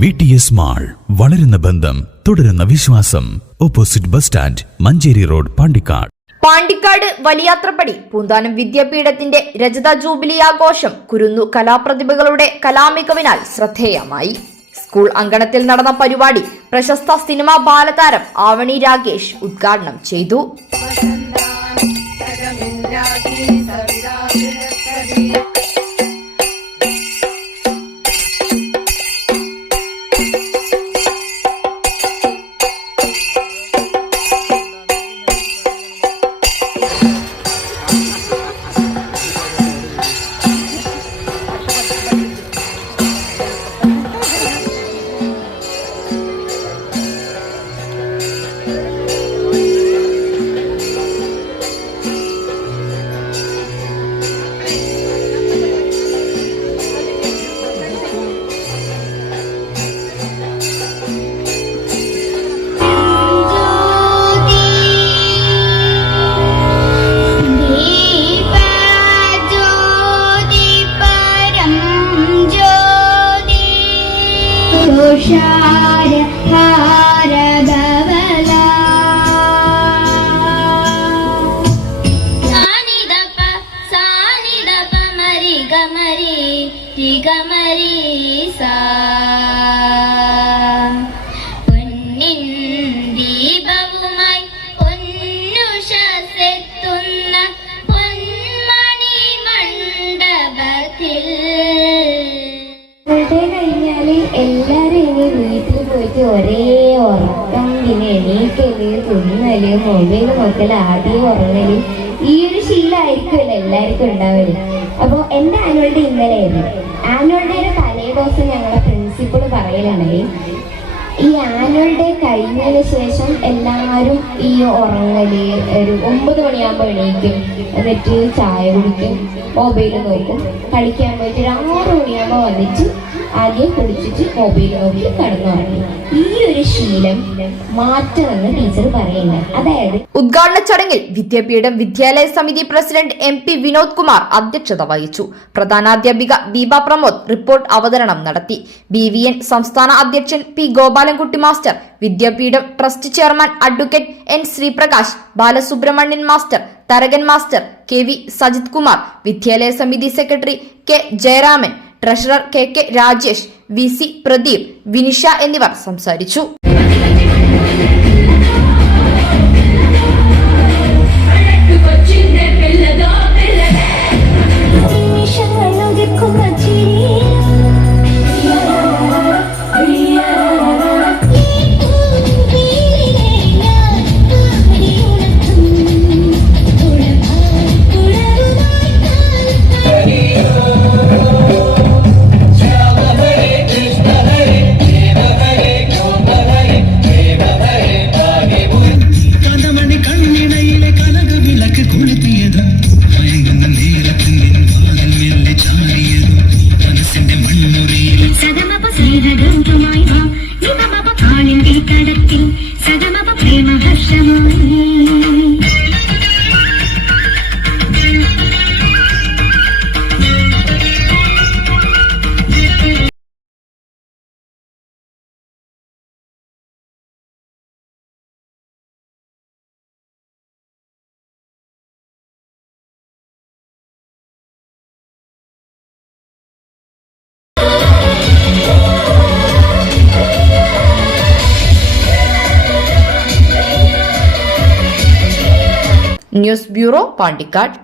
VTS mall, വളരുന്ന ബന്ധം, തുടരുന്ന വിശ്വാസം. Opposite bus stand, Manjeri road, Pandikkad. Pandikkad Valiyathrappadi Poonthanam വിദ്യാപീഠത്തിന്റെ രജത ജൂബിലി ആഘോഷം കുരുന്നു കലാപ്രതിഭകളുടെ കലാമികവിനാൽ ശ്രദ്ധേയമായി. സ്കൂൾ അങ്കണത്തിൽ നടന്ന പരിപാടി പ്രശസ്ത സിനിമാ ബാലതാരം ആവണി രാഗേഷ് ഉദ്ഘാടനം ചെയ്തു. എല്ലാരും വീട്ടിൽ പോയിട്ട് ഒരേ ഉറക്കം, പിന്നെ എണീക്കല്, തുന്നല്, മൊബൈൽ നോക്കല്, ആദ്യം ഉറങ്ങല്, ഈ ഒരു ശീലമായിരിക്കുമല്ലോ എല്ലാവർക്കും ഉണ്ടാവല്. അപ്പോൾ എൻ്റെ ആനുവൽ ഡേ ഇന്നലെയായിരുന്നു. ആനുവൽ ഡേയുടെ തലേ ദിവസം ഞങ്ങളുടെ പ്രിൻസിപ്പൾ പറയലുണ്ടായി, ഈ ആനുവൽ ഡേ കഴിഞ്ഞതിന് ശേഷം എല്ലാവരും ഈ ഉറങ്ങല് ഒരു 9 മണിയാകുമ്പോൾ എണീക്കും, എന്നിട്ട് ചായ കുടിക്കും, മൊബൈൽ നോക്കും, കളിക്കാൻ പോയിട്ട് ഒരു 6 മണിയാകുമ്പോൾ വന്നിട്ട് ആദ്യം കുടിച്ചിട്ട് മൊബൈൽ നോക്കി കടന്നുറങ്ങി. ഈ ഒരു ശീലം മാറ്റണമെന്ന് ടീച്ചർ പറയുന്നത്. അതായത് ഉദ്ഘാടന ചടങ്ങിൽ വിദ്യാപീഠം വിദ്യാലയ സമിതി പ്രസിഡന്റ് MP വിനോദ് കുമാർ അധ്യക്ഷത വഹിച്ചു. പ്രധാനാധ്യാപിക ദീപ പ്രമോദ് റിപ്പോർട്ട് അവതരണം നടത്തി. BVN സംസ്ഥാന അധ്യക്ഷൻ P ഗോപാലൻകുട്ടി മാസ്റ്റർ, വിദ്യാപീഠം trust chairman advocate N Sreeprakash, Balasubramanian master, Tharakan master, KV Sajith Kumar, വിദ്യാലയ സമിതി secretary K Jayaraman, treasurer KK Rajesh, VC Pradeep, Vinisha എന്നിവർ സംസാരിച്ചു. News bureau, Pandikkad.